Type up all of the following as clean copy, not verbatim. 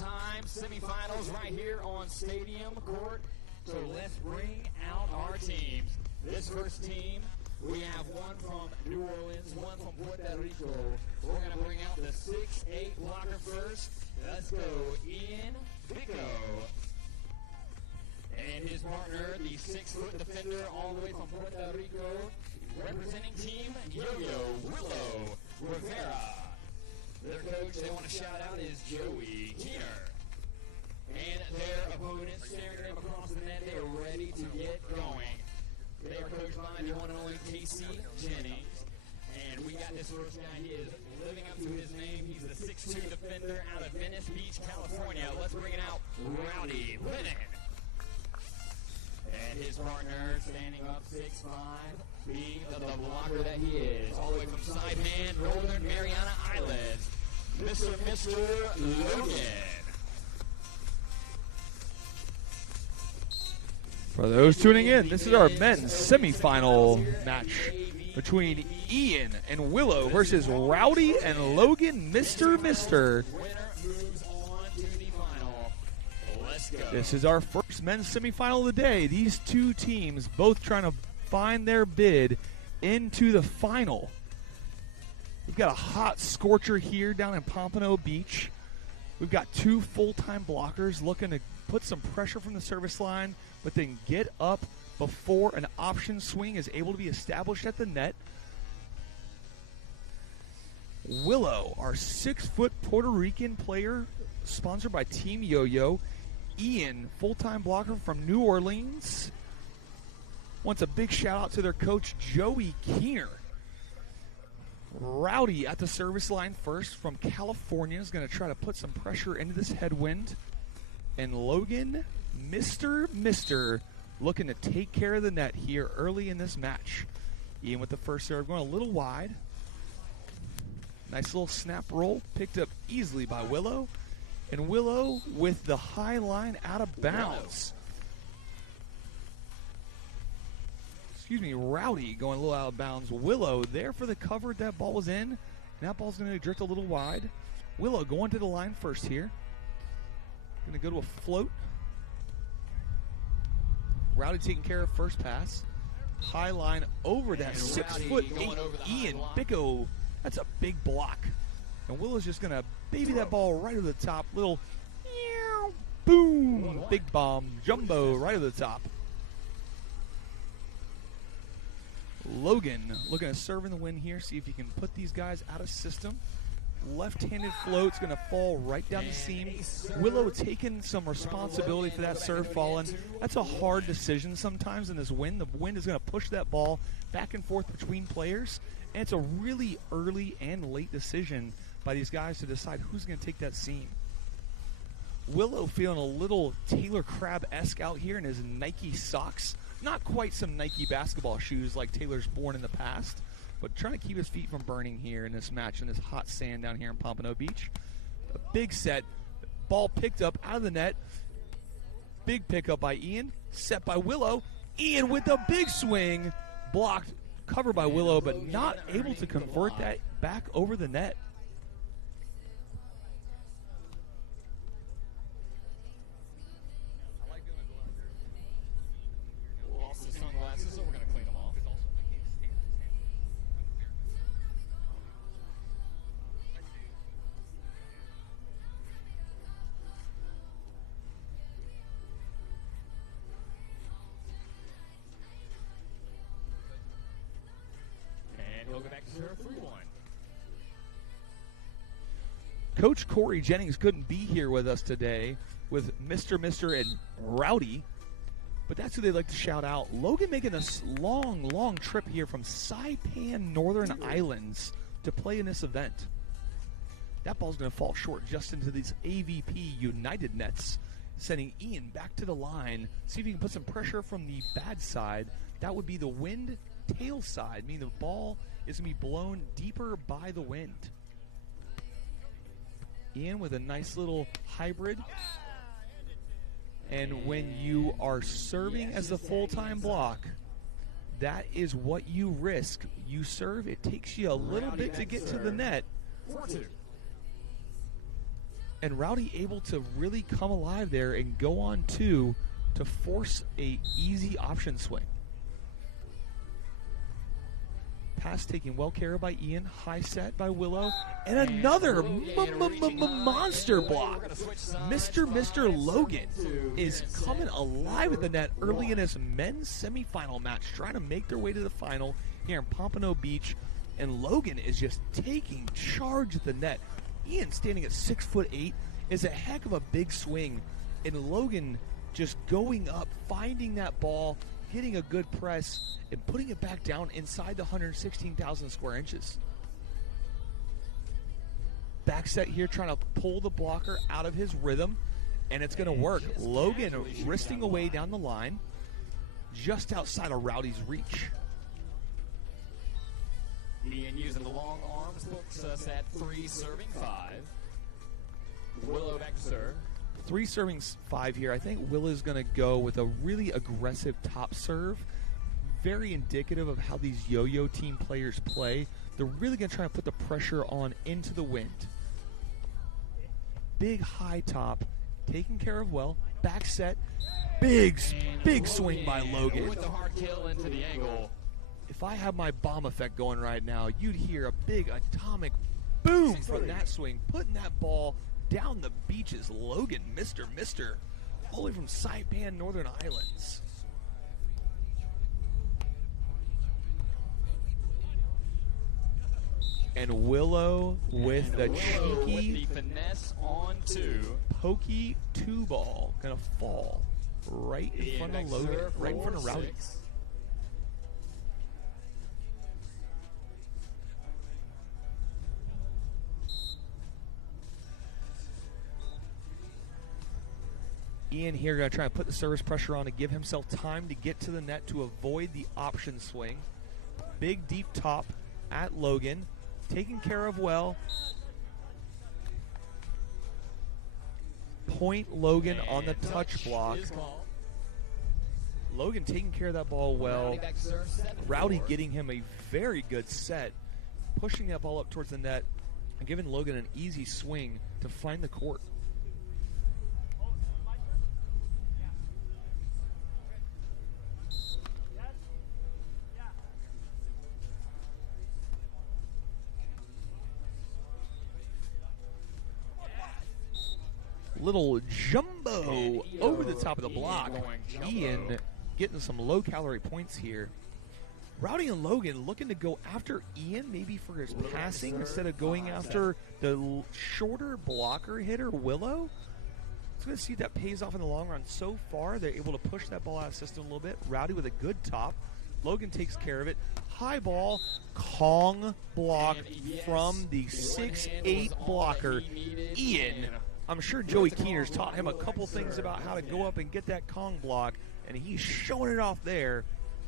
time semifinals right here on Stadium Court. So let's bring out our teams. This first team, we have one from New Orleans, one from Puerto Rico. We're going to bring out the 6'8" blocker first. Let's go, Ian Bicko. And his partner, the 6-foot defender all the way from Puerto Rico, representing Team Yo-Yo, Willow Rivera. Their coach they want to shout out is Joey Keener. And their opponents staring them across the net. They are ready to get going. They are coached by the one and only Casey Jennings. And we got this first guy. He is living up to his name. He's the 6'2" defender out of Venice Beach, California. Let's bring it out, Rowdy Lennon. And his partner standing up 6'5", being the blocker that he is. All the way from Saipan, Northern Mariana Islands, Mr. Logan. For those tuning in, this is our men's semifinal match between Ian and Willow versus Rowdy and Logan, Mr. Winner moves on to the final. Let's go. This is our first men's semifinal of the day. These two teams both trying to find their bid into the final. We've got a hot scorcher here down in Pompano Beach. We've got two full-time blockers looking to put some pressure from the service line, but then get up before an option swing is able to be established at the net. Willow, our 6-foot Puerto Rican player, sponsored by Team Yo-Yo. Ian, full-time blocker from New Orleans, wants a big shout-out to their coach, Joey Keener. Rowdy at the service line first from California is going to try to put some pressure into this headwind. And Logan, Mr. looking to take care of the net here early in this match. Ian with the first serve, going a little wide. Nice little snap roll, picked up easily by Willow. And Willow with the high line out of bounds. Rowdy going a little out of bounds. Willow there for the cover that ball was in. And that ball's going to drift a little wide. Willow going to the line first here. Going to go to a float. Rowdy taking care of first pass. High line over that 6'8" Ian Bicko. That's a big block. And Willow's just going to baby that ball right over the top. Little boom. Big bomb. Jumbo right over the top. Logan looking to serve in the wind here. See if he can put these guys out of system. Left-handed float's going to fall right down the seam. Willow taking some responsibility for that serve falling. That's a hard decision sometimes in this wind. The wind is going to push that ball back and forth between players. And it's a really early and late decision by these guys to decide who's going to take that seam. Willow feeling a little Taylor Crabb-esque out here in his Nike socks. Not quite some Nike basketball shoes like Taylor's worn in the past, but trying to keep his feet from burning here in this match in this hot sand down here in Pompano Beach. A big set. Ball picked up out of the net. Big pickup by Ian. Set by Willow. Ian with the big swing. Blocked, covered by Willow, but not able to convert that back over the net. Lost his sunglasses, so we're going to clean them off. And he'll go back to serve 3-1. Coach Corey Jennings couldn't be here with us today with Mr. and Rowdy, but that's who they like to shout out. Logan making this long trip here from Saipan, Northern Islands to play in this event. That ball's going to fall short just into these AVP United nets, sending Ian back to the line. See if he can put some pressure from the bad side. That would be the wind tail side, meaning the ball is going to be blown deeper by the wind. Ian with a nice little hybrid. And when you are serving as the full-time block, that is what you risk. You serve, it takes you a little bit to get to the net. 4-2. And Rowdy able to really come alive there and go on two to force a easy option swing. Pass taken well care of by Ian. High set by Willow. And another monster block. Mr. Logan is coming alive at the net early in his men's semifinal match, trying to make their way to the final here in Pompano Beach. And Logan is just taking charge at the net. Ian, standing at 6'8", is a heck of a big swing. And Logan just going up, finding that ball, getting a good press, and putting it back down inside the 116,000 square inches. Back set here, trying to pull the blocker out of his rhythm, and it's going to work. Logan wristing away down the line, just outside of Rowdy's reach. Ian using the long arms puts us at 3 serving 5. Willow back to serve. 3 serving 5 here. I think Willow's going to go with a really aggressive top serve. Very indicative of how these yo-yo team players play. They're really going to try to put the pressure on into the wind. Big high top, taken care of well. Back set, big swing by Logan. With the hard kill into the angle. If I have my bomb effect going right now, you'd hear a big atomic boom from that swing, putting that ball down the beaches. Logan, Mr. all the way from Saipan, Northern Islands. And Willow with the cheeky with the finesse on 2. Pokey 2-ball, gonna fall right in front of Logan, right in front of Rowdy. Ian here going to try and put the service pressure on to give himself time to get to the net to avoid the option swing. Big deep top at Logan, taken care of well. Point Logan on the touch block. Logan taking care of that ball well. Rowdy getting him a very good set, pushing that ball up towards the net and giving Logan an easy swing to find the court. Little jumbo over the top of the block. Ian getting some low-calorie points here. Rowdy and Logan looking to go after Ian, maybe for his passing instead of going after the shorter blocker hitter, Willow. It's going to see if that pays off in the long run. So far, they're able to push that ball out of the system a little bit. Rowdy with a good top. Logan takes care of it. High ball, Kong block from the 6'8 blocker, Ian. I'm sure Joey Keener's taught him a couple things about how to go up and get that Kong block, and he's showing it off there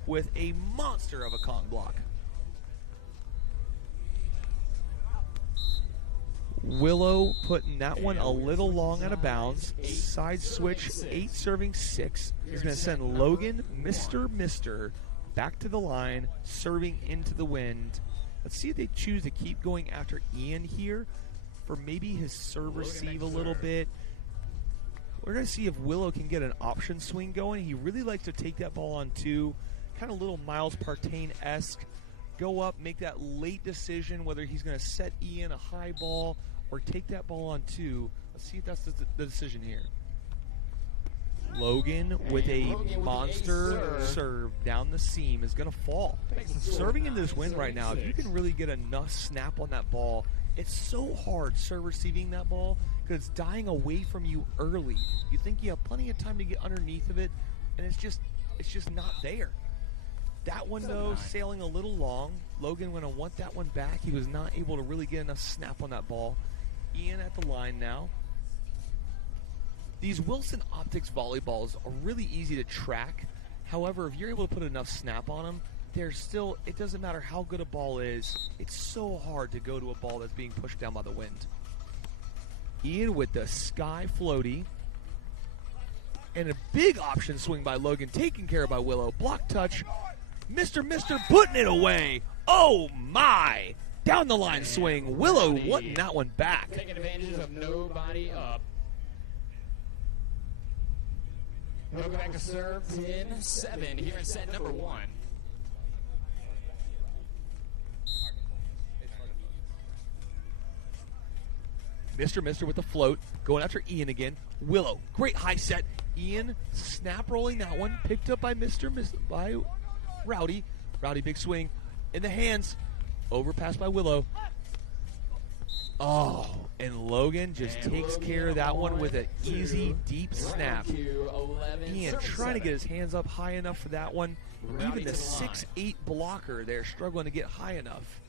with a monster of a Kong block. Willow putting that one a little long out of bounds. Side switch, 8 serving 6. He's going to send Logan, Mr. back to the line, serving into the wind. Let's see if they choose to keep going after Ian here for maybe his serve receive a little bit. We're going to see if Willow can get an option swing going. He really likes to take that ball on 2, kind of little Miles Partain-esque. Go up, make that late decision whether he's going to set Ian a high ball or take that ball on 2. Let's see if that's the decision here. Logan with a monster serve down the seam is going to fall. Serving into this wind right now, if you can really get enough snap on that ball, it's so hard serve receiving that ball because it's dying away from you early. You think you have plenty of time to get underneath of it, and it's just not there. That one, though, sailing a little long. Logan going to want that one back. He was not able to really get enough snap on that ball. Ian at the line now. These Wilson Optics volleyballs are really easy to track. However, if you're able to put enough snap on them, it doesn't matter how good a ball is, it's so hard to go to a ball that's being pushed down by the wind. Ian with the sky floaty. And a big option swing by Logan, taken care of by Willow. Block touch. Mr. putting it away. Oh, my. Down the line swing. Willow wanting that one back. Taking advantage of nobody up. We'll go back to serve 10-7 here in set number 1. Mr. with the float. Going after Ian again. Willow, great high set. Ian snap rolling that one. Picked up by by Rowdy. Rowdy, big swing. In the hands. Overpass by Willow. Oh, and Logan just takes care of that one with an easy, deep snap. Ian trying to get his hands up high enough for that one. Even the 6'8" blocker there struggling to get high enough.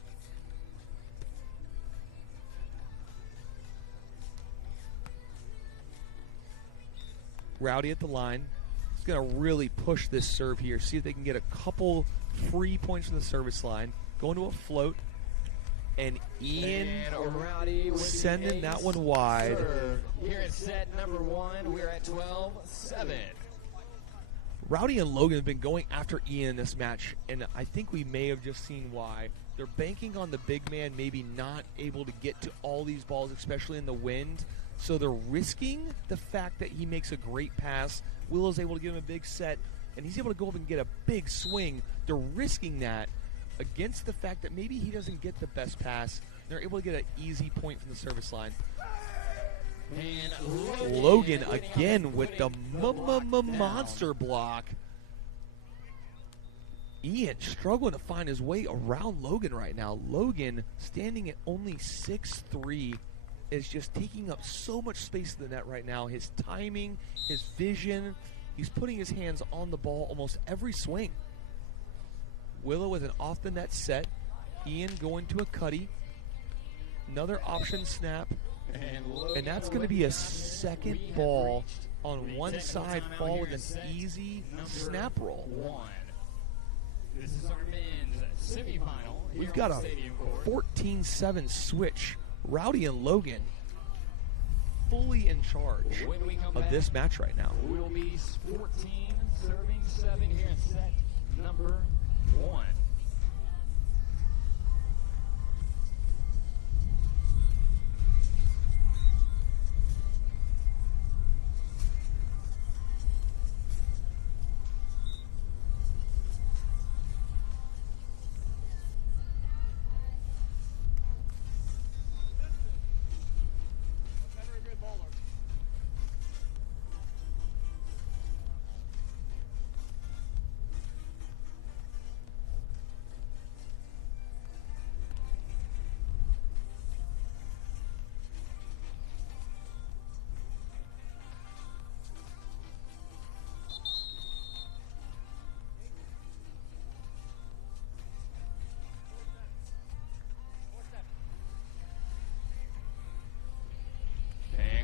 Rowdy at the line. He's going to really push this serve here. See if they can get a couple free points from the service line. Going to a float. And Ian sending that one wide. Here in set number 1, we're at 12-7. Rowdy and Logan have been going after Ian in this match, and I think we may have just seen why. They're banking on the big man maybe not able to get to all these balls, especially in the wind. So they're risking the fact that he makes a great pass. Willow's able to give him a big set, and he's able to go up and get a big swing. They're risking that against the fact that maybe he doesn't get the best pass. They're able to get an easy point from the service line. And Logan again with the monster block. Ian struggling to find his way around Logan right now. Logan, standing at only 6'3", is just taking up so much space in the net right now. His timing, his vision, he's putting his hands on the ball almost every swing. Willow with an off the net set. Ian going to a cutty. Another option snap. And that's going to be a second ball on one side, fall with an easy snap roll. This is our men's semifinal. We've got a 14-7 switch. Rowdy and Logan fully in charge of this match right now. We'll be 14 serving 7 here in set number 1.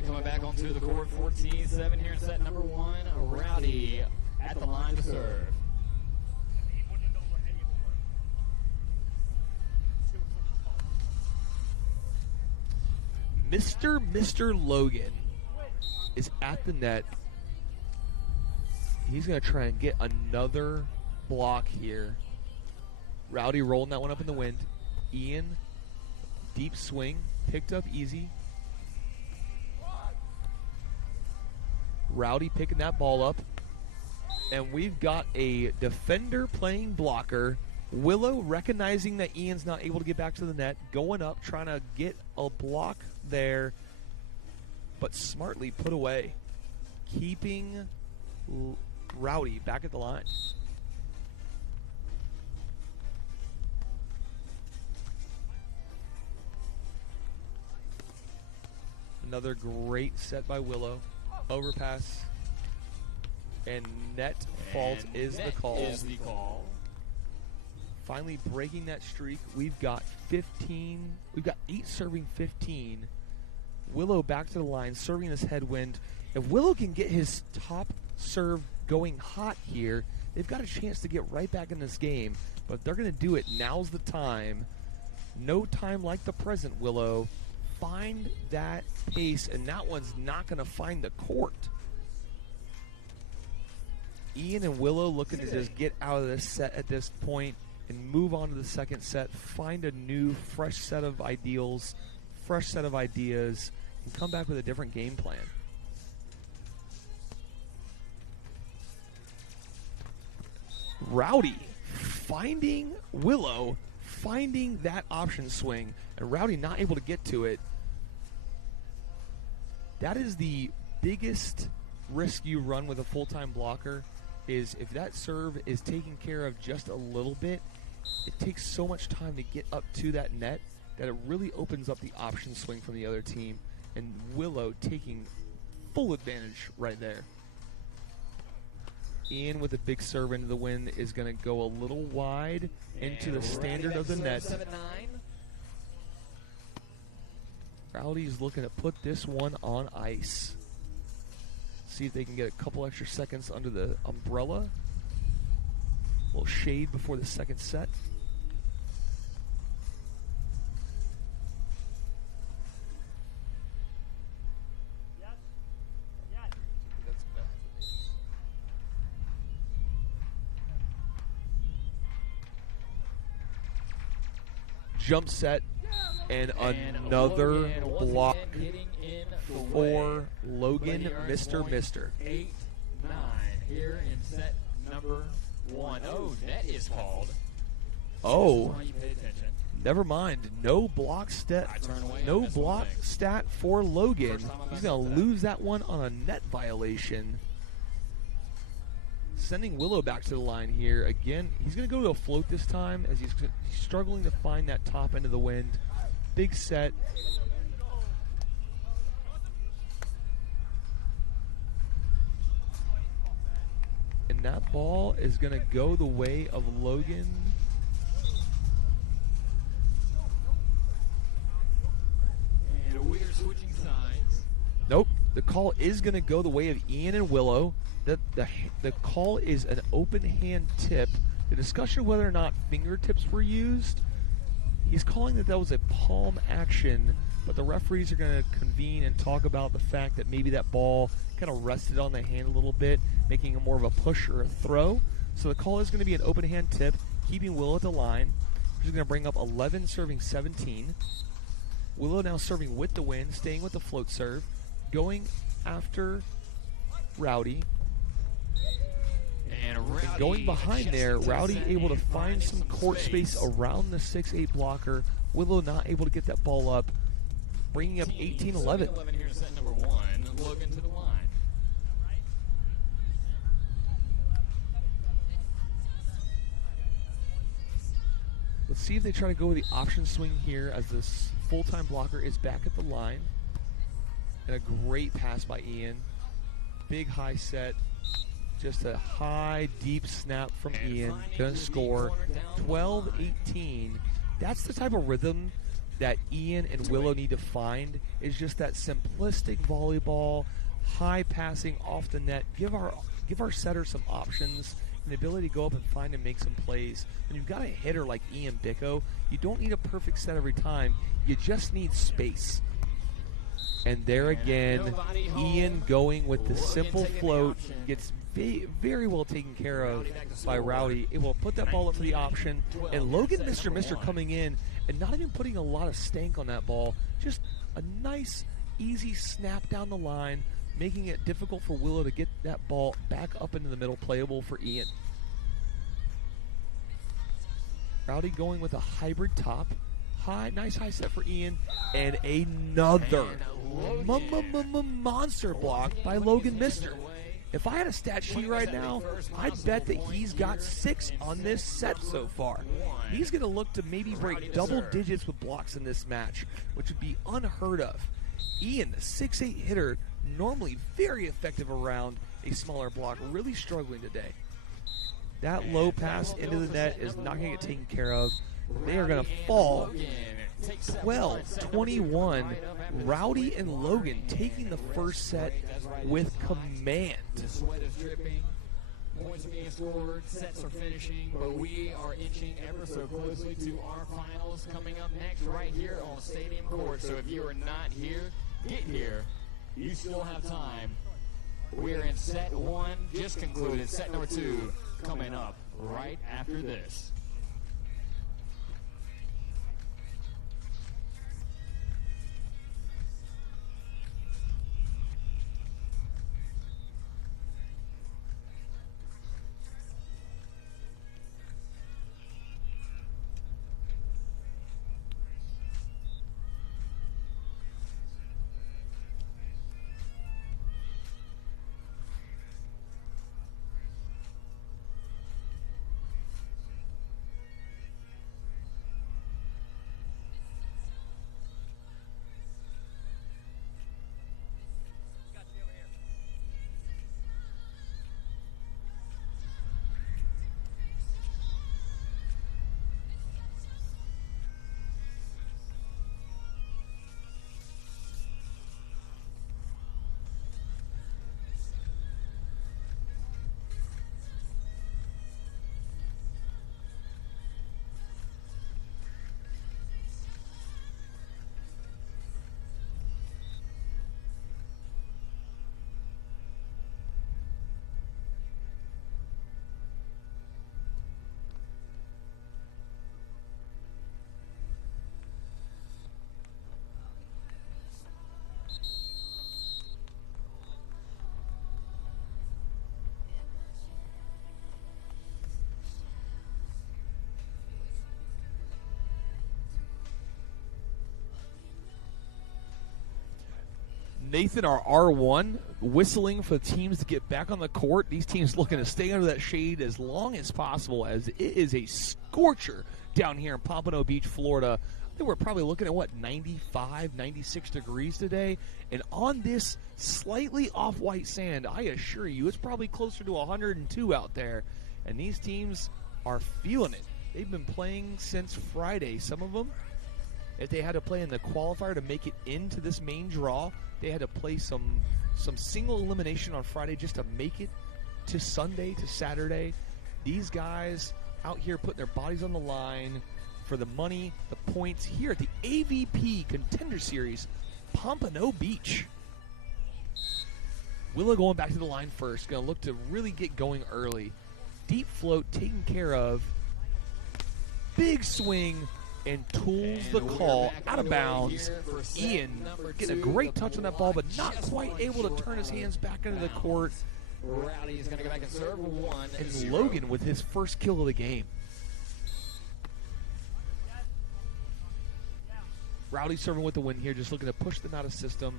Coming back onto the court, 14-7 here in set number 1. Rowdy at the line to serve. Mr. Logan is at the net. He's going to try and get another block here. Rowdy rolling that one up in the wind. Ian, deep swing, picked up easy. Rowdy picking that ball up. And we've got a defender playing blocker. Willow recognizing that Ian's not able to get back to the net. Going up, trying to get a block there. But smartly put away. Keeping Rowdy back at the line. Another great set by Willow. Overpass and net fault is the call. Finally breaking that streak. We've got 15. We've got 8 serving 15. Willow back to the line, serving this headwind. If Willow can get his top serve going hot here, they've got a chance to get right back in this game. But if they're going to do it, now's the time. No time like the present, Willow. Find that pace, and that one's not going to find the court. Ian and Willow looking to just get out of this set at this point and move on to the second set, find a new, fresh set of ideals, fresh set of ideas, and come back with a different game plan. Rowdy finding Willow, finding that option swing, and Rowdy not able to get to it. That is the biggest risk you run with a full-time blocker, is if that serve is taken care of just a little bit, it takes so much time to get up to that net that it really opens up the option swing from the other team, and Willow taking full advantage right there. Ian with a big serve into the wind is going to go a little wide into the standard of the net. 7-9. Rowdy's looking to put this one on ice. See if they can get a couple extra seconds under the umbrella. A little shade before the second set. Jump set and another block for Logan, Mr. 8-9 here in set number 1. Oh, net is called. Oh, never mind. No block stat. No block stat for Logan. He's going to lose that one on a net violation. Sending Willow back to the line here. Again, he's going to go to a float this time as he's struggling to find that top end of the wind. Big set. And that ball is going to go the way of Logan. And we're switching sides. Nope. The call is going to go the way of Ian and Willow. The call is an open hand tip. The discussion of whether or not fingertips were used, he's calling that was a palm action, but the referees are going to convene and talk about the fact that maybe that ball kind of rested on the hand a little bit, making it more of a push or a throw. So the call is going to be an open hand tip, keeping Willow at the line. He's going to bring up 11, serving 17. Willow now serving with the wind, staying with the float serve, going after Rowdy. And going behind there, Rowdy able to find some court space around the 6-8 blocker. Willow not able to get that ball up, bringing up 18-11. Here in set number 1. Logan to the line. Let's see if they try to go with the option swing here as this full-time blocker is back at the line. And a great pass by Ian. Big high set. Just a high, deep snap from Ian. Gonna score 12-18. That's the type of rhythm that Ian and Willow need to find, is just that simplistic volleyball, high passing off the net. Give our setter some options and the ability to go up and find and make some plays. When you've got a hitter like Ian Bicko, you don't need a perfect set every time. You just need space. And there again, Ian going with the simple float, gets very well taken care of by Rowdy, able to put that ball up for the option, and Logan Mr. coming in and not even putting a lot of stank on that ball, just a nice, easy snap down the line, making it difficult for Willow to get that ball back up into the middle, playable for Ian. Rowdy going with a hybrid top. Nice high set for Ian, and another monster block by Logan Mister. If I had a stat sheet right now, I'd bet that he's got 6 on this set so far. He's going to look to maybe break double digits with blocks in this match, which would be unheard of. Ian, the 6'8 hitter, normally very effective around a smaller block, really struggling today. That low pass into the net is not going to get taken care of. They are going to fall 12-21. Rowdy and Logan taking the first set with command. The sweat is dripping. Points are being scored. Sets are finishing. But we are inching ever so closely to our finals coming up next right here on Stadium Court. So if you are not here, get here. You still have time. We're in set 1, just concluded. Set number 2 coming up right after this. Nathan, our R1, whistling for the teams to get back on the court. These teams looking to stay under that shade as long as possible, as it is a scorcher down here in Pompano Beach, Florida. I think we're probably looking at, 95, 96 degrees today. And on this slightly off-white sand, I assure you, it's probably closer to 102 out there. And these teams are feeling it. They've been playing since Friday. Some of them, if they had to play in the qualifier to make it into this main draw, they had to play some single elimination on Friday just to make it to Sunday, to Saturday. These guys out here putting their bodies on the line for the money, the points here at the AVP Contender Series, Pompano Beach. Willow going back to the line first. Going to look to really get going early. Deep float taken care of. Big swing and tools the call out of bounds. Ian getting a great touch on that ball, but not quite able to turn his hands back into the court. Rowdy is going to go back and serve 1-0. And Logan with his first kill of the game. Rowdy serving with the win here, just looking to push them out of system.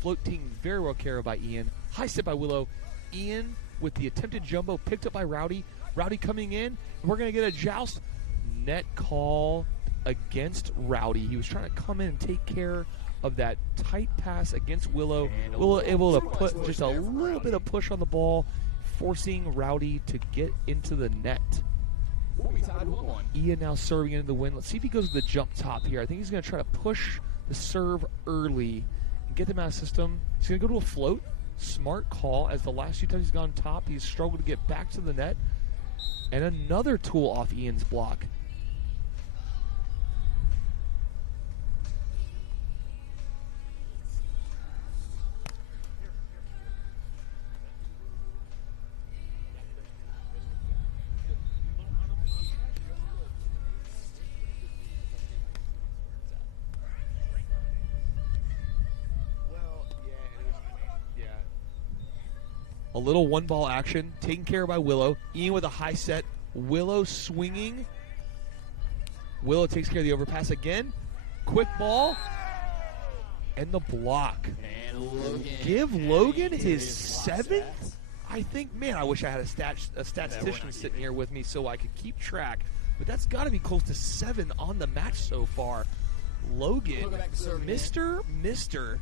Float taken very well care of by Ian. High step by Willow. Ian with the attempted jumbo picked up by Rowdy. Rowdy coming in. We're going to get a joust. Net call against Rowdy. He was trying to come in and take care of that tight pass against Willow. Willow able to put just a little bit of push on the ball, forcing Rowdy to get into the net. Ian now serving into the win. Let's see if he goes to the jump top here. I think he's going to try to push the serve early and get them out of system. He's going to go to a float. Smart call, as the last few times he's gone top, he's struggled to get back to the net. And another tool off Ian's block. A little one-ball action, taken care of by Willow. Ian with a high set. Willow swinging. Willow takes care of the overpass again. Quick ball. And the block. And Logan. Give Logan his 7th? I think, man, I wish I had a statistician sitting here with me so I could keep track. But that's got to be close to 7 on the match so far. Logan, Mr.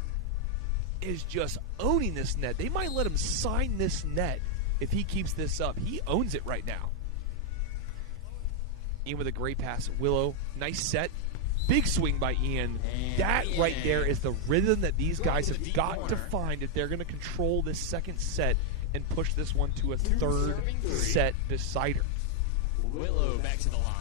is just owning this net. They might let him sign this net if he keeps this up. He owns it right now. Ian with a great pass. Willow, nice set. Big swing by Ian. And that Ian right there is the rhythm that these guys have got to find if they're going to control this second set and push this one to a third set decider. Willow back to the line.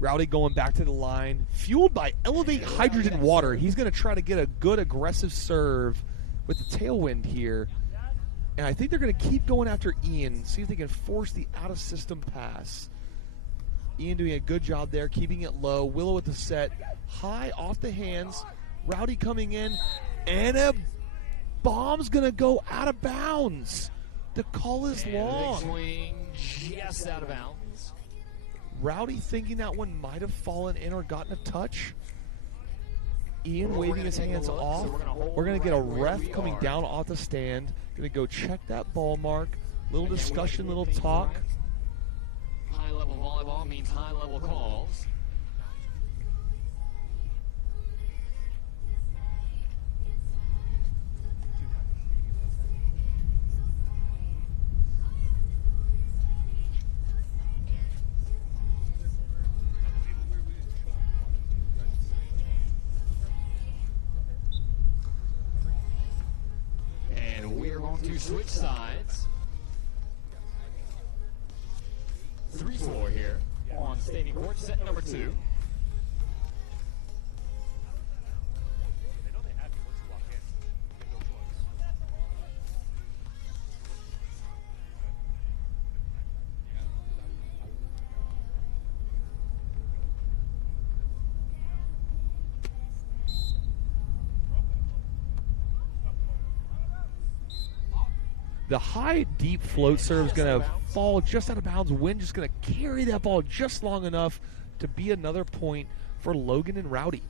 Rowdy going back to the line, fueled by Elevate Hydrogen Water. He's going to try to get a good aggressive serve with the tailwind here. And I think they're going to keep going after Ian, see if they can force the out-of-system pass. Ian doing a good job there, keeping it low. Willow with the set, high off the hands. Rowdy coming in, and a bomb's going to go out of bounds. The call is long. Big swing just out of bounds. Rowdy thinking that one might have fallen in or gotten a touch. Ian waving his hands off. We're going to get a ref coming down off the stand. Going to go check that ball mark. Little discussion, little talk. High-level volleyball means high-level calls. To switch sides. 3-4 here on Stadium Court, set number 2. The high, deep float serve is going to fall just out of bounds. Wind just going to carry that ball just long enough to be another point for Logan and Rowdy.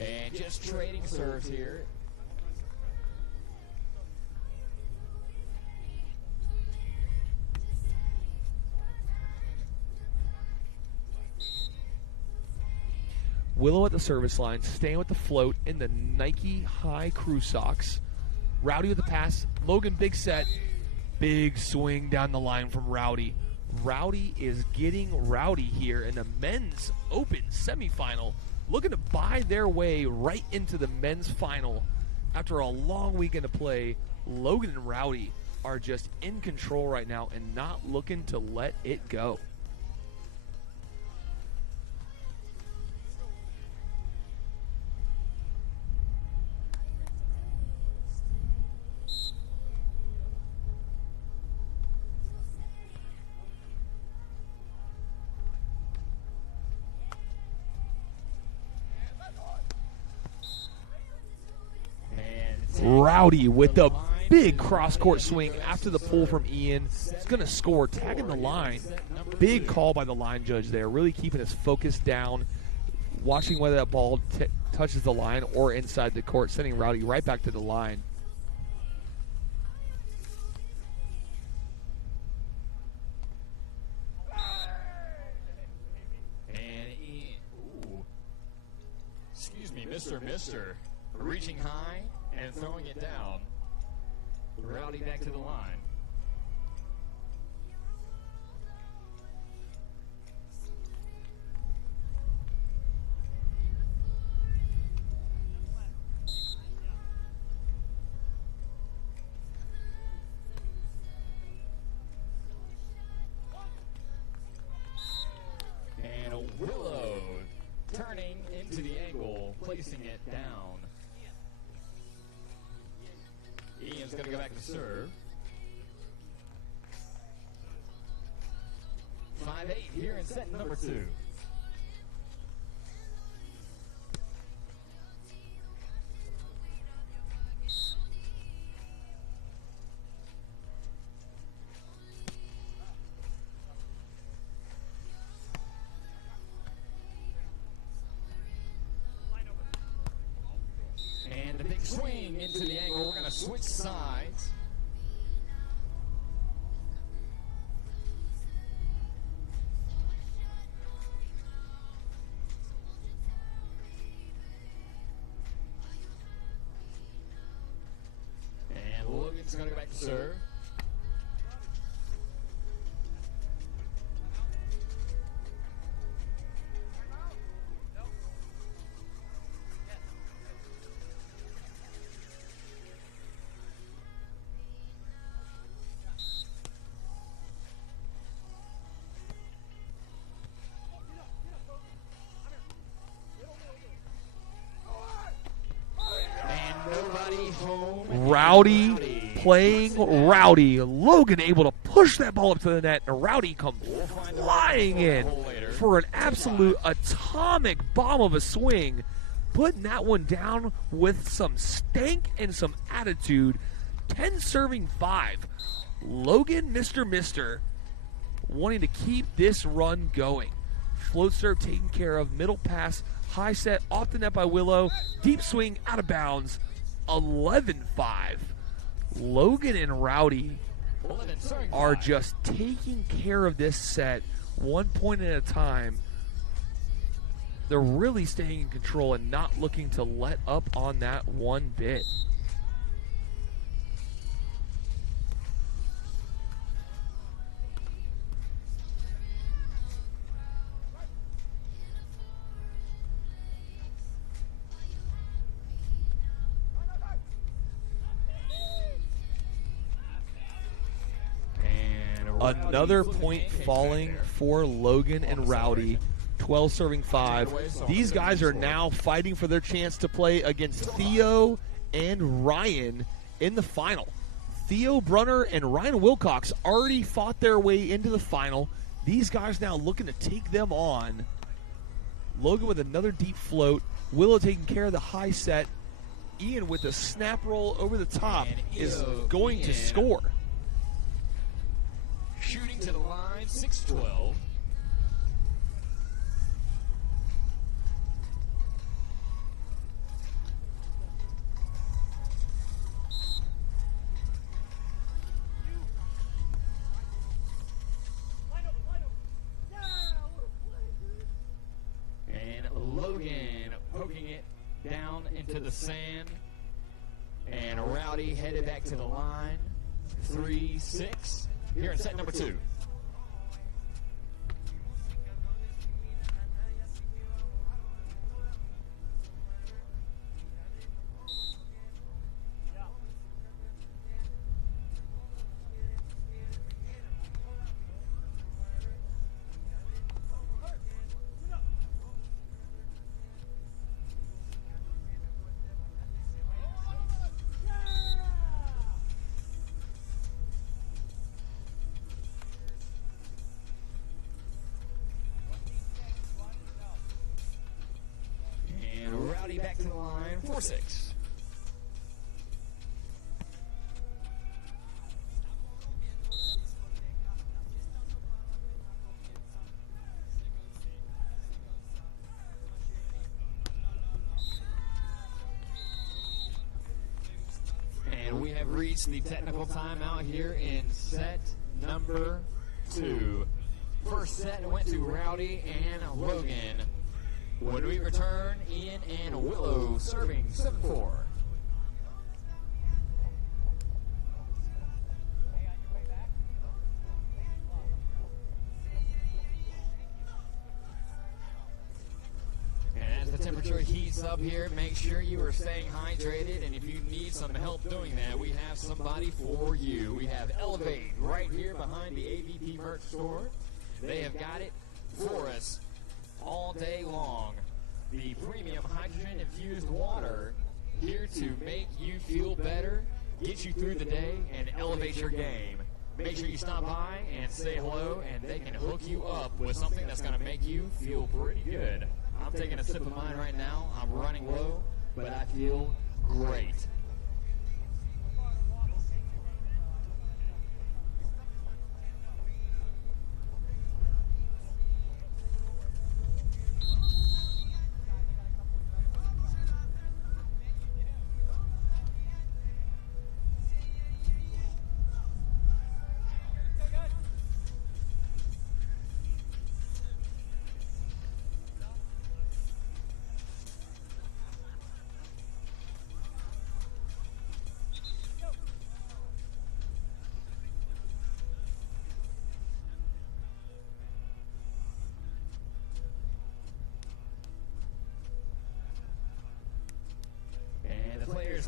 And just trading serves here. Willow at the service line, staying with the float in the Nike high crew socks. Rowdy with the pass. Logan, big set. Big swing down the line from Rowdy. Rowdy is getting rowdy here in the men's open semifinal. Looking to buy their way right into the men's final. After a long weekend of play, Logan and Rowdy are just in control right now and not looking to let it go. Rowdy with the big cross-court swing after the pull from Ian. He's going to score, tagging the line. Big call by the line judge there, really keeping his focus down, watching whether that ball touches the line or inside the court, sending Rowdy right back to the line. And Ian, excuse me, Mr. Reaching high and throwing it down. Rowdy back to the line. And Willow turning into the angle, placing it down. Ian's going to go back to serve. 5-8 here in set number 2. And the big swing into the angle. We're going to switch sides. And Logan's going to go back to serve. Rowdy playing Rowdy. Logan able to push that ball up to the net, and Rowdy comes flying in for an absolute atomic bomb of a swing, putting that one down with some stank and some attitude. 10 serving 5. Logan, Mr. wanting to keep this run going. Float serve taken care of, middle pass, high set, off the net by Willow, deep swing, out of bounds. 11-5. Logan and Rowdy are just taking care of this set 1 point at a time. They're really staying in control and not looking to let up on that one bit. Another point falling for Logan and Rowdy. 12 serving 5. These guys are now fighting for their chance to play against Theo and Ryan in the final. Theo Brunner and Ryan Wilcox already fought their way into the final. These guys now looking to take them on. Logan with another deep float. Willow taking care of the high set. Ian with a snap roll over the top is going to score. Shooting to the line, 6-12. Logan poking it down into the sand. And Rowdy headed back to the line. 3-6. Here in set number 2. Back to the line, 4-6. And we have reached the technical timeout here in set number 2. First set went to Rowdy and Logan. When we return, Ian and Willow serving 7-4. And as the temperature heats up here, make sure you are staying hydrated. And if you need some help doing that, we have somebody for you. We have Elevate right here behind the AVP merch store. They have got it for us all day long. The premium hydrogen-infused water here to make you feel better, get you through the day, and elevate your game. Make sure you stop by and say hello, and they can hook you up with something that's going to make you feel pretty good. I'm taking a sip of mine right now. I'm running low, but I feel great.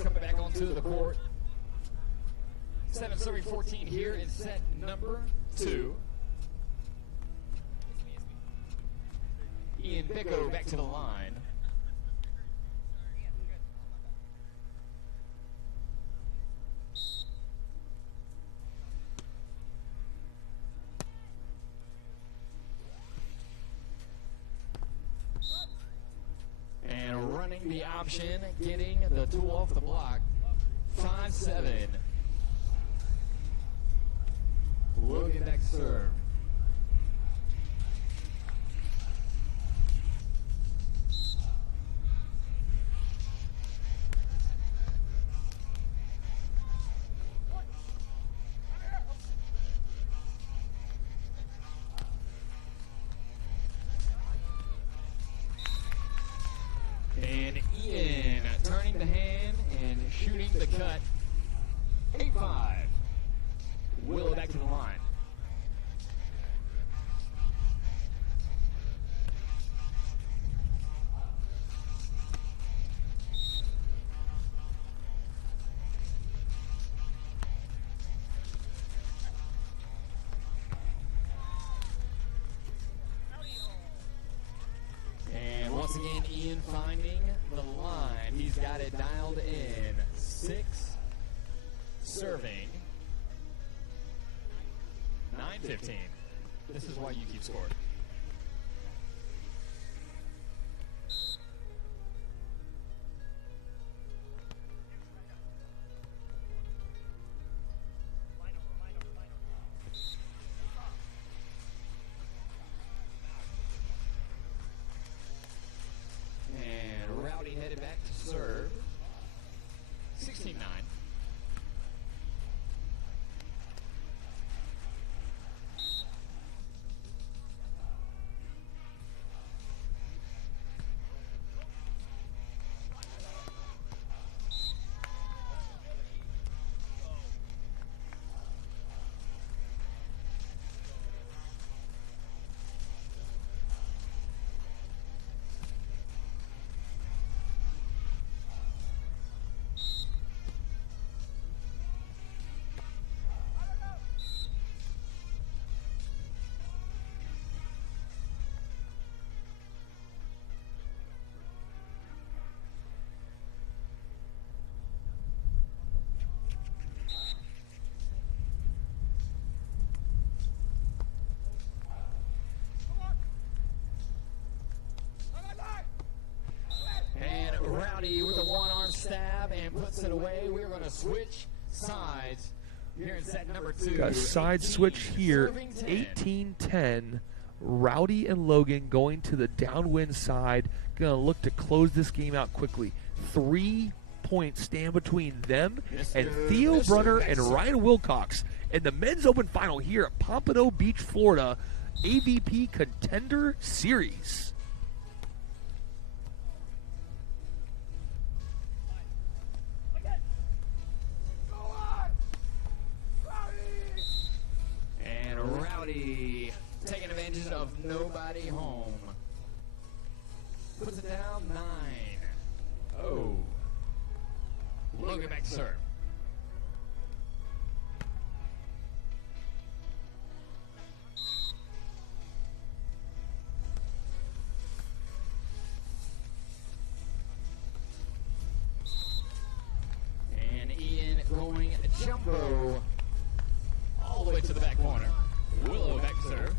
Coming back onto the court. 7-14 here in set number 2. Ian Bicko back to the line. The option, getting the tool off the block. 5-7. Logan back to serve. The cut, 8-5. Willow back to the line. And once again, Ian finding the line. He's got it dialed in. 6 serving. 9-15. This is why you keep score. And Rowdy headed back to serve. 16-9. Rowdy with a one-arm stab and puts it away. We're going to switch sides here in set number 2. Got a side switch here. 18-10. Rowdy and Logan going to the downwind side. Going to look to close this game out quickly. 3 points stand between them and Theo Brunner and Ryan Wilcox in the men's open final here at Pompano Beach, Florida. AVP Contender Series. Rowdy taking advantage of nobody home. Puts it down 9. Oh. Logan back to serve. And Ian going jumbo all the way to the back corner. Willow back to serve.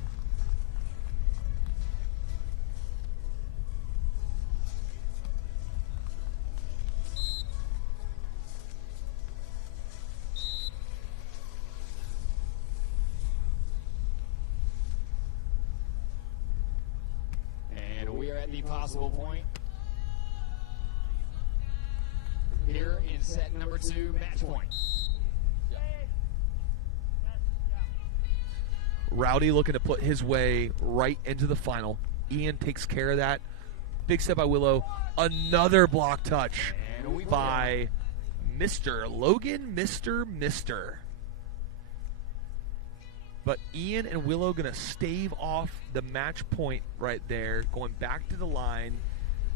And we are at the possible point here in set number 2, match point. Rowdy looking to put his way right into the final. Ian takes care of that. Big step by Willow. Another block touch by Mr. Logan, Mr. But Ian and Willow going to stave off the match point right there, going back to the line,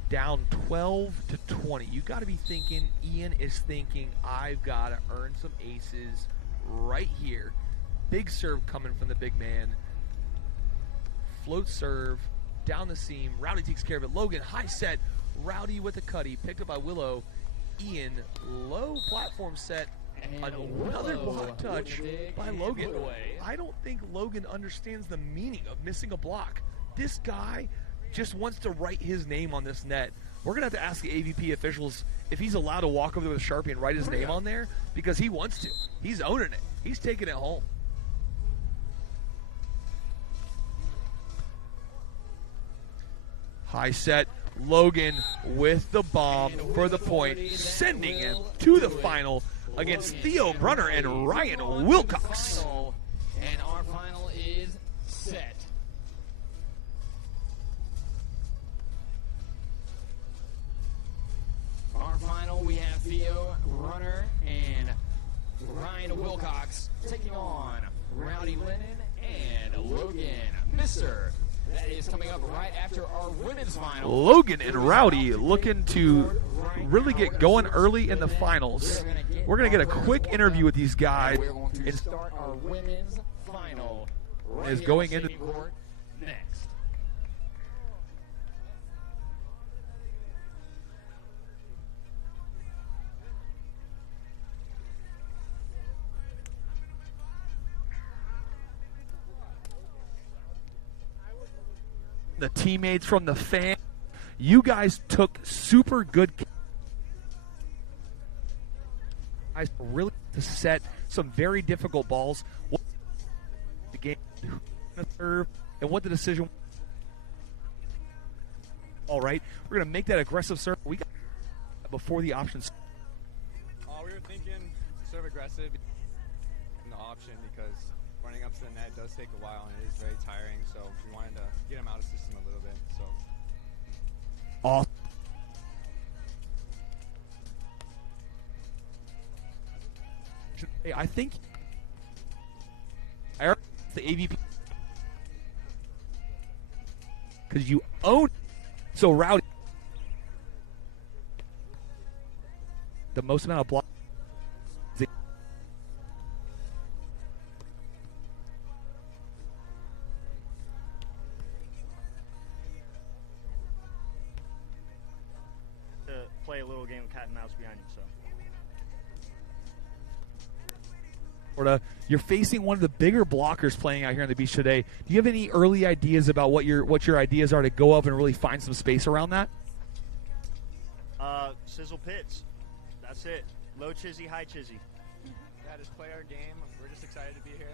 down 12-20. You got to be thinking, Ian is thinking, I've got to earn some aces right here. Big serve coming from the big man. Float serve down the seam. Rowdy takes care of it. Logan, high set. Rowdy with a cutty. Picked up by Willow. Ian, low platform set. Another block touch by Logan. I don't think Logan understands the meaning of missing a block. This guy just wants to write his name on this net. We're going to have to ask the AVP officials if he's allowed to walk over there with a Sharpie and write his name on there, because he wants to. He's owning it. He's taking it home. High set, Logan with the bomb for the point, sending him to the final against Theo Brunner and Ryan Wilcox. And our final is set. Our final, we have Theo Brunner and Ryan Wilcox taking on Rowdy Lennon and Logan, Mr. That is coming up right after our women's final. Logan and Rowdy looking to really get going early in the finals. We're going to get a quick interview with these guys. We're going to start our women's final right is going into court next. the teammates, from the fans. You guys took super good guys really to set some very difficult balls. What the game serve and what the decision. All right, we're gonna make that aggressive serve. We got before the options. We were thinking to serve aggressive in the option because running up to the net does take a while and it is very tiring. So we wanted to get him out of the system a little bit. So. Awesome. Hey, I think the AVP because you own so Rowdy the most amount of blocks. To play a little game of cat and mouse behind you, so. You're facing one of the bigger blockers playing out here on the beach today. Do you have any early ideas about what your ideas are to go up and really find some space around that? Sizzle pits. That's it. Low chizzy, high chizzy. Yeah, just play our game. We're just excited to be here.